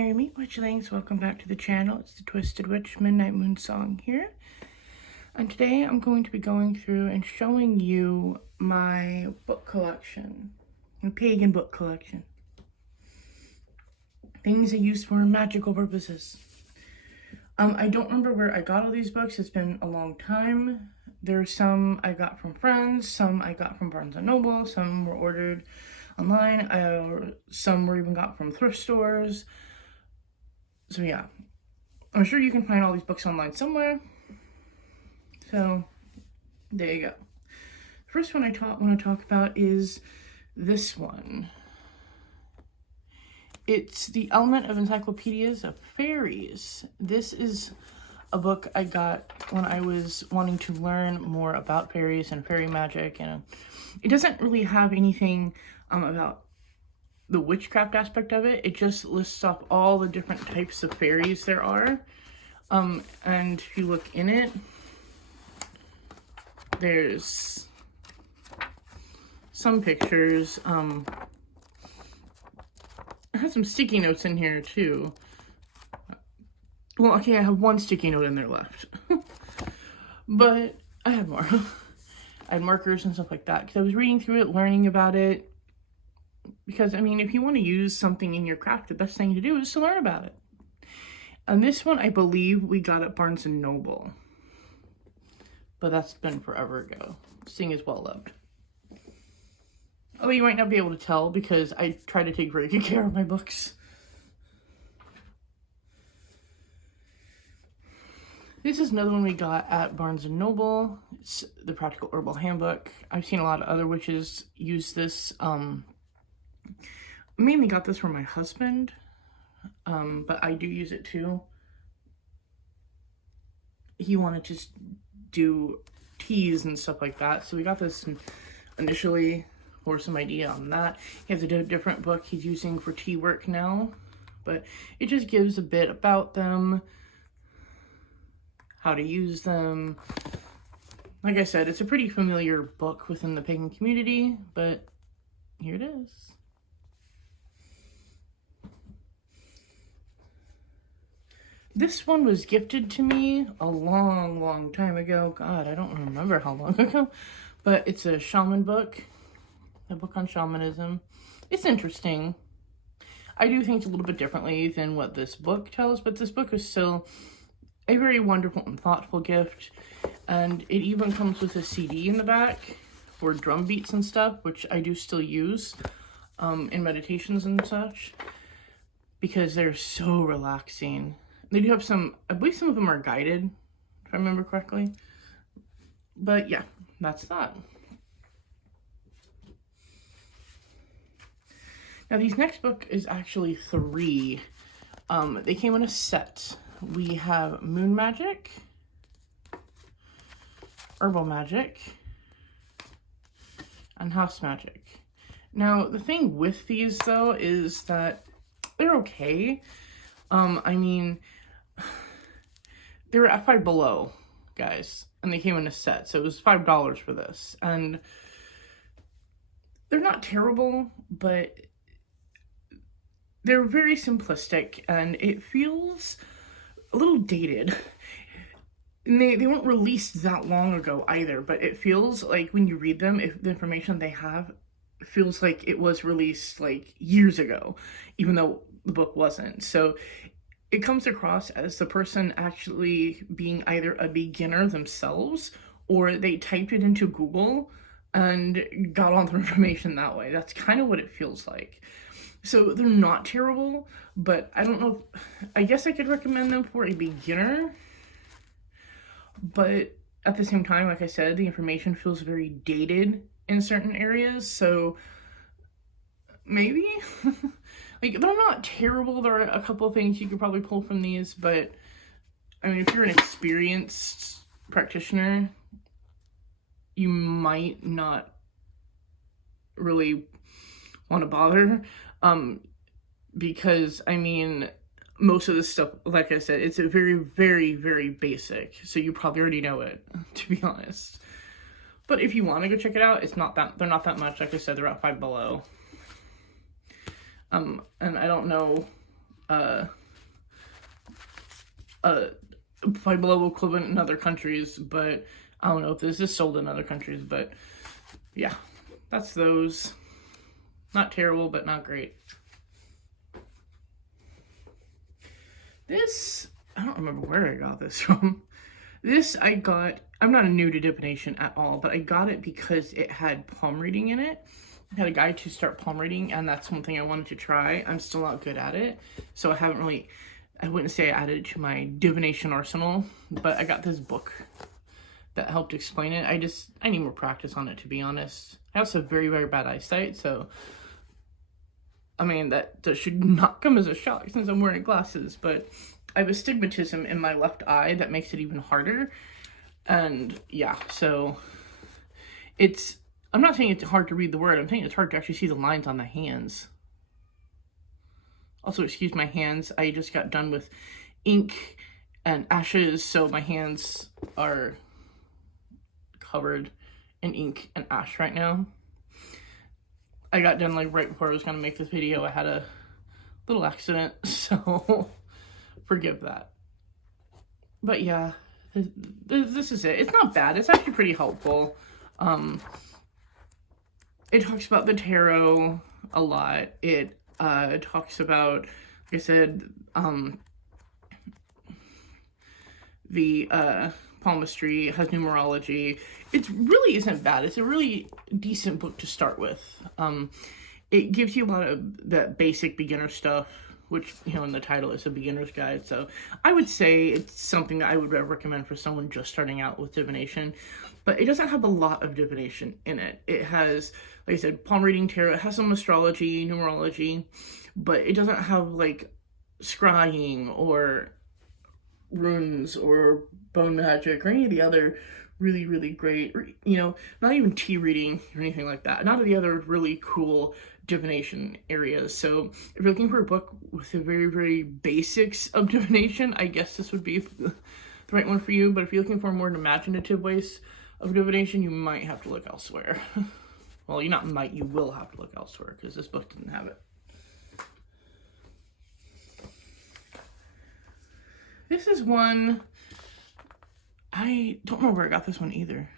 Merry Meet Witchlings, welcome back to the channel. It's the Twisted Witch Midnight Moon Song here. And today I'm going to be going through and showing you my book collection. My pagan book collection. Things I use for magical purposes. I don't remember where I got all these books. It's been a long time. There's some I got from friends, some I got from Barnes & Noble, some were ordered online, some were even got from thrift stores. So yeah, I'm sure you can find all these books online somewhere. So there you go. The first one I want to talk about is this one. It's The Element of Encyclopedias of Fairies. This is a book I got when I was wanting to learn more about fairies and fairy magic, and it doesn't really have anything about the witchcraft aspect of it. It just lists off all the different types of fairies there are. And if you look in it, there's some pictures. I have some sticky notes in here too. Well, okay, I have one sticky note in there left. But I have more. I had markers and stuff like that because I was reading through it, learning about it. Because, I mean, if you want to use something in your craft, the best thing to do is to learn about it. And this one, I believe, we got at Barnes & Noble. But that's been forever ago. This thing is well loved. Although you might not be able to tell because I try to take very good care of my books. This is another one we got at Barnes & Noble. It's the Practical Herbal Handbook. I've seen a lot of other witches use this. Mainly got this from my husband, but I do use it too. He wanted to do teas and stuff like that, so we got this initially for some idea on that. He has a different book he's using for tea work now, but it just gives a bit about them, how to use them. Like I said, it's a pretty familiar book within the pagan community, but here it is. This one was gifted to me a long time ago. God, I don't remember how long ago. But it's a shaman book. A book on shamanism. It's interesting. I do things a little bit differently than what this book tells, but this book is still a very wonderful and thoughtful gift. And it even comes with a CD in the back for drum beats and stuff, which I do still use in meditations and such, because they're so relaxing. They do have some, I believe some of them are guided, if I remember correctly. But yeah, that's that. Now these next book is actually 3. They came in a set. We have Moon Magic, Herbal Magic, and House Magic. Now the thing with these though is that they're okay. I mean, they were at Five Below, guys, and they came in a set, so it was $5 for this. And they're not terrible, but they're very simplistic, and it feels a little dated. And they weren't released that long ago either, but it feels like when you read them, if the information they have feels like it was released like years ago, even though the book wasn't. So it comes across as the person actually being either a beginner themselves or they typed it into Google and got all the information that way. That's kind of what it feels like. So they're not terrible, but I don't know. I guess I could recommend them for a beginner, but at the same time, like I said, the information feels very dated in certain areas, so maybe. Like, they're not terrible. There are a couple of things you could probably pull from these, but I mean, if you're an experienced practitioner, you might not really want to bother, because I mean, most of this stuff, like I said, it's a very basic, so you probably already know it, to be honest. But if you want to go check it out, they're not that much. Like I said, they're at Five Below. And I don't know Five Below equivalent in other countries, but I don't know if this is sold in other countries, but yeah, that's those. Not terrible, but not great. This, I don't remember where I got this from. This I got, I'm not new to divination at all, but I got it because it had palm reading in it. I had a guide to start palm reading, and that's one thing I wanted to try. I'm still not good at it, so I haven't really, I wouldn't say I added it to my divination arsenal, but I got this book that helped explain it. I need more practice on it, to be honest. I also have very, very bad eyesight, so I mean, that should not come as a shock since I'm wearing glasses, but I have astigmatism in my left eye that makes it even harder. And yeah, so I'm not saying it's hard to read the word, I'm saying it's hard to actually see the lines on the hands. Also, excuse my hands, I just got done with ink and ashes, so my hands are covered in ink and ash right now. I got done like right before I was gonna make this video. I had a little accident, so forgive that. But yeah, this is it. It's not bad. It's actually pretty helpful. It talks about the tarot a lot. It talks about, like I said, the palmistry. It has numerology. It really isn't bad. It's a really decent book to start with. It gives you a lot of that basic beginner stuff, which, you know, in the title is a beginner's guide. So I would say it's something that I would recommend for someone just starting out with divination. But it doesn't have a lot of divination in it. It has, like I said, palm reading, tarot. It has some astrology, numerology, but it doesn't have like scrying or runes or bone magic or any of the other really, really great, you know, not even tea reading or anything like that. None of the other really cool divination areas. So if you're looking for a book with the very, very basics of divination, I guess this would be the right one for you. But if you're looking for more imaginative ways of divination, you might have to look elsewhere. Well, you not might, you will have to look elsewhere because this book didn't have it. This is one, I don't know where I got this one either.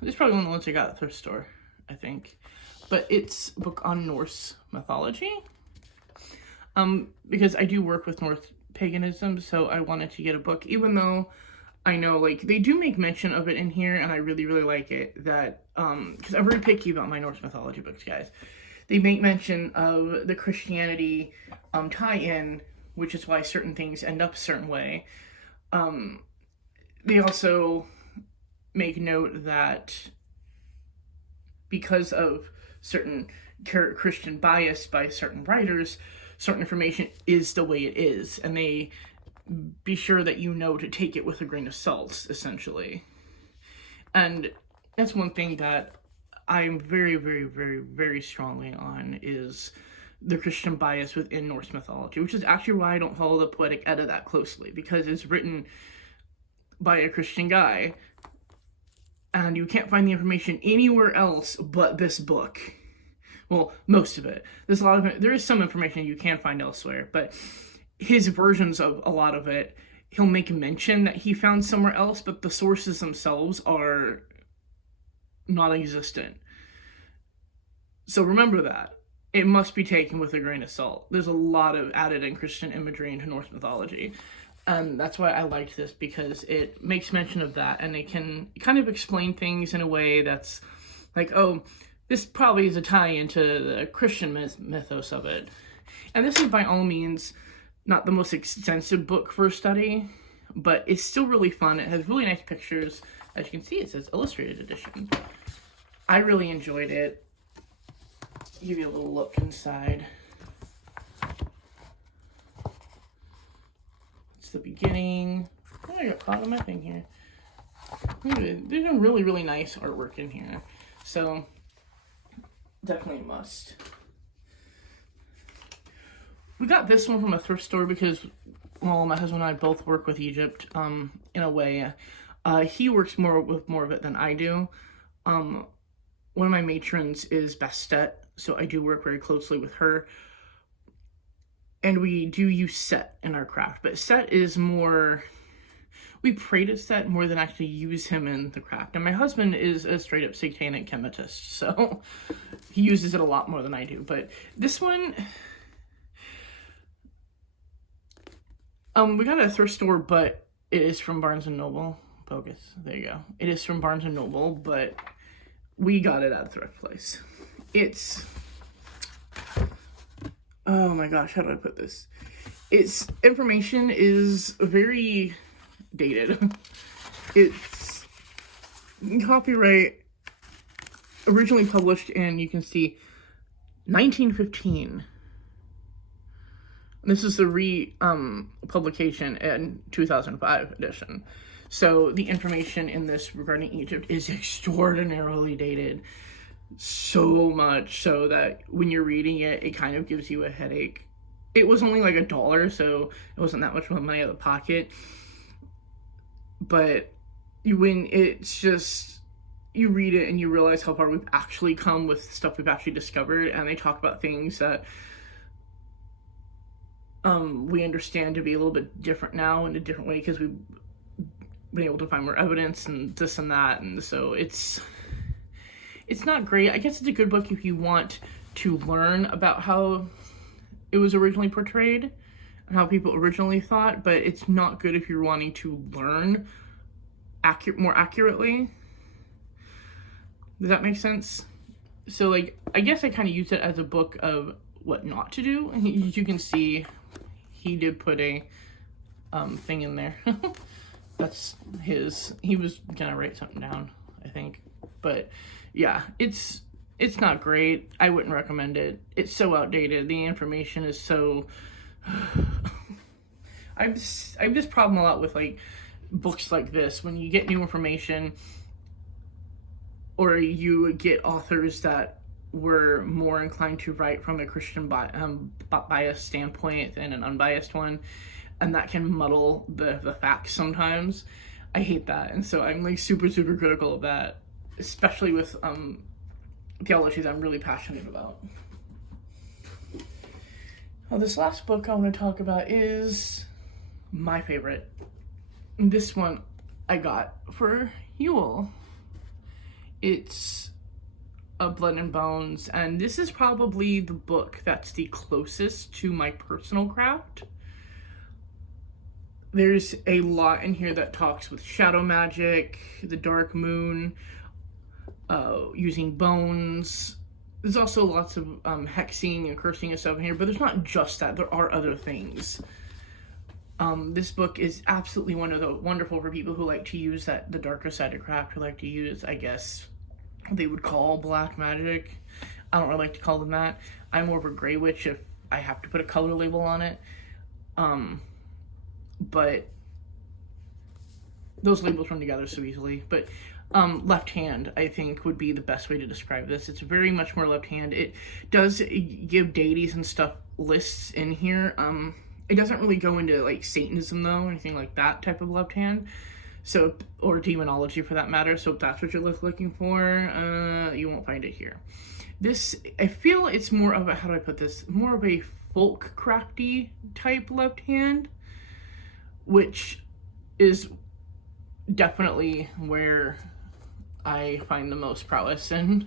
This is probably one of the ones I got at the thrift store, I think. But it's a book on Norse mythology. Because I do work with Norse paganism, so I wanted to get a book, even though I know, like, they do make mention of it in here, and I really, really like it, that, because I'm very picky about my Norse mythology books, guys. They make mention of the Christianity tie-in, which is why certain things end up a certain way. They also make note that because of certain Christian bias by certain writers, certain information is the way it is, and they be sure that you know to take it with a grain of salt, essentially. And that's one thing that I'm very, very, very, very strongly on, is the Christian bias within Norse mythology, which is actually why I don't follow the Poetic Edda that closely, because it's written by a Christian guy, and you can't find the information anywhere else but this book. Well, most of it. There's a lot of it. There is some information you can find elsewhere, but his versions of a lot of it, he'll make mention that he found somewhere else, but the sources themselves are non-existent. So remember that. It must be taken with a grain of salt. There's a lot of added in Christian imagery into Norse mythology. And that's why I liked this, because it makes mention of that, and it can kind of explain things in a way that's like, oh, this probably is a tie-in to the Christian mythos of it. And this is by all means not the most extensive book for study, but it's still really fun. It has really nice pictures. As you can see, it says illustrated edition. I really enjoyed it. Give you a little look inside. It's the beginning. Oh, I got caught on my thing here. There's some really, really nice artwork in here. So, definitely a must. We got this one from a thrift store because, well, my husband and I both work with Egypt, in a way. He works more of it than I do. One of my matrons is Bastet, so I do work very closely with her. And we do use set in our craft, but set is more, we pray to set more than actually use him in the craft. And my husband is a straight up satanic chematist, so he uses it a lot more than I do. But this one, we got it at a thrift store, but it is from Barnes & Noble. Focus. There you go. It is from Barnes & Noble, but we got it at a thrift place. It's, oh my gosh, how do I put this? Its information is very dated. It's copyright originally published in, you can see, 1915. This is the publication in 2005 edition. So the information in this regarding Egypt is extraordinarily dated. So much so that when you're reading it, it kind of gives you a headache. It was only like $1, so it wasn't that much money out of the pocket. But when it's just, you read it and you realize how far we've actually come with stuff we've actually discovered, and they talk about things that we understand to be a little bit different now in a different way because we've been able to find more evidence and this and that, and so it's not great. I guess it's a good book if you want to learn about how it was originally portrayed and how people originally thought, but it's not good if you're wanting to learn more accurately. Does that make sense? So, like, I guess I kind of use it as a book of what not to do. As you can see, he did put a thing in there. That's his. He was gonna write something down, I think. But yeah, it's not great. I wouldn't recommend it. It's so outdated. The information is so. I've this problem a lot with like books like this. When you get new information, or you get authors that were more inclined to write from a Christian bias standpoint than an unbiased one, and that can muddle the facts sometimes. I hate that, and so I'm like super critical of that, especially with theologies I'm really passionate about. Well, this last book I want to talk about is my favorite. This one I got for Yule. It's Blood and Bones, and this is probably the book that's the closest to my personal craft. There's a lot in here that talks with shadow magic, the dark moon, using bones. There's also lots of hexing and cursing and stuff in here, but there's not just that. There are other things. This book is absolutely wonderful for people who like to use the darker side of craft, who like to use, I guess, they would call black magic. I don't really like to call them that. I'm more of a gray witch if I have to put a color label on it. But those labels run together so easily. But left hand, I think, would be the best way to describe this. It's very much more left hand. It does give deities and stuff lists in here. It doesn't really go into like Satanism though, or anything like that type of left hand. So, or demonology for that matter. So if that's what you're looking for, you won't find it here. This, I feel it's more of a, how do I put this? More of a folk crafty type left hand, which is definitely where I find the most prowess in.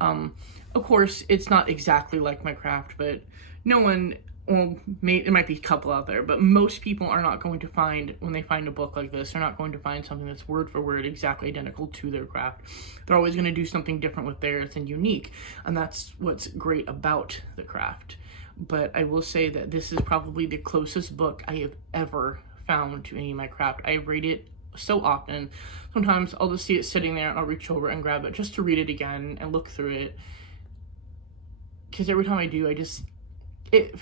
Of course, it's not exactly like my craft, but no one, well, there might be a couple out there, but most people are not going to find, when they find a book like this, they're not going to find something that's word for word exactly identical to their craft. They're always going to do something different with theirs and unique, and that's what's great about the craft. But I will say that this is probably the closest book I have ever found to any of my craft. I read it so often. Sometimes I'll just see it sitting there and I'll reach over and grab it just to read it again and look through it. Because every time I do,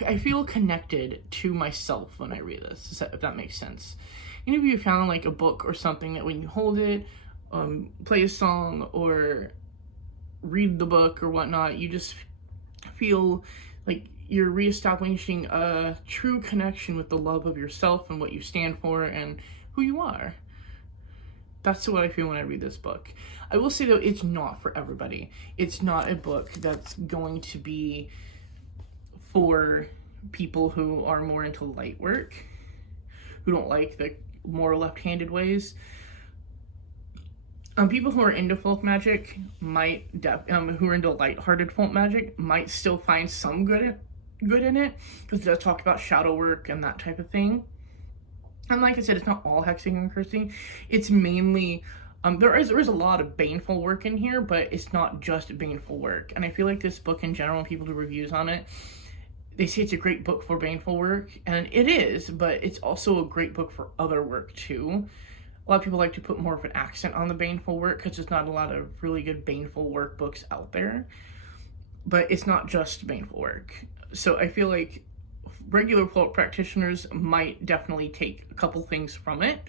I feel connected to myself when I read this, if that makes sense. Any of you found like a book or something that when you hold it, play a song or read the book or whatnot, you just feel like you're reestablishing a true connection with the love of yourself and what you stand for and who you are. That's what I feel when I read this book. I will say though, it's not for everybody. It's not a book that's going to be for people who are more into light work, who don't like the more left-handed ways. People who are into folk magic might, who are into light-hearted folk magic might still find some good in it, because it does talk about shadow work and that type of thing. And like I said, it's not all hexing and cursing. It's mainly, there is a lot of baneful work in here, but it's not just baneful work. And I feel like this book in general, people do reviews on it, they say it's a great book for baneful work, and it is, but it's also a great book for other work too. A lot of people like to put more of an accent on the baneful work because there's not a lot of really good baneful work books out there. But it's not just baneful work. So I feel like regular folk practitioners might definitely take a couple things from it.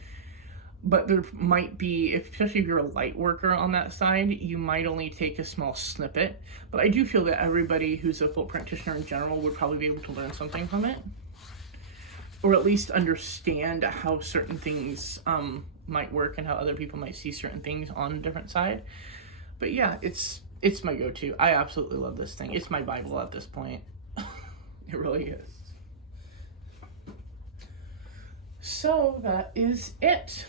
But there might be, especially if you're a light worker on that side, you might only take a small snippet. But I do feel that everybody who's a folk practitioner in general would probably be able to learn something from it. Or at least understand how certain things might work and how other people might see certain things on a different side. But yeah, it's my go-to. I absolutely love this thing. It's my Bible at this point. It really is. So that is it.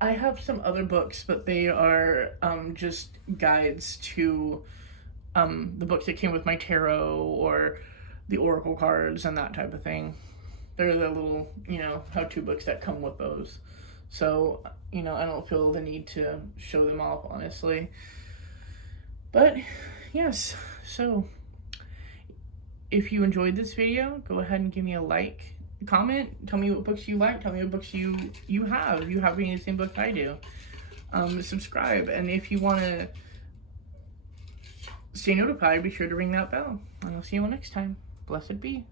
I have some other books, but they are just guides to the books that came with my tarot or the oracle cards and that type of thing. They're the little, how-to books that come with those. So, I don't feel the need to show them off, honestly. But, yes. So, if you enjoyed this video, go ahead and give me a like. Comment. Tell me what books you like. Tell me what books you have. You have reading the same book I do. Subscribe. And if you want to stay notified, be sure to ring that bell. And I'll see you all next time. Blessed be.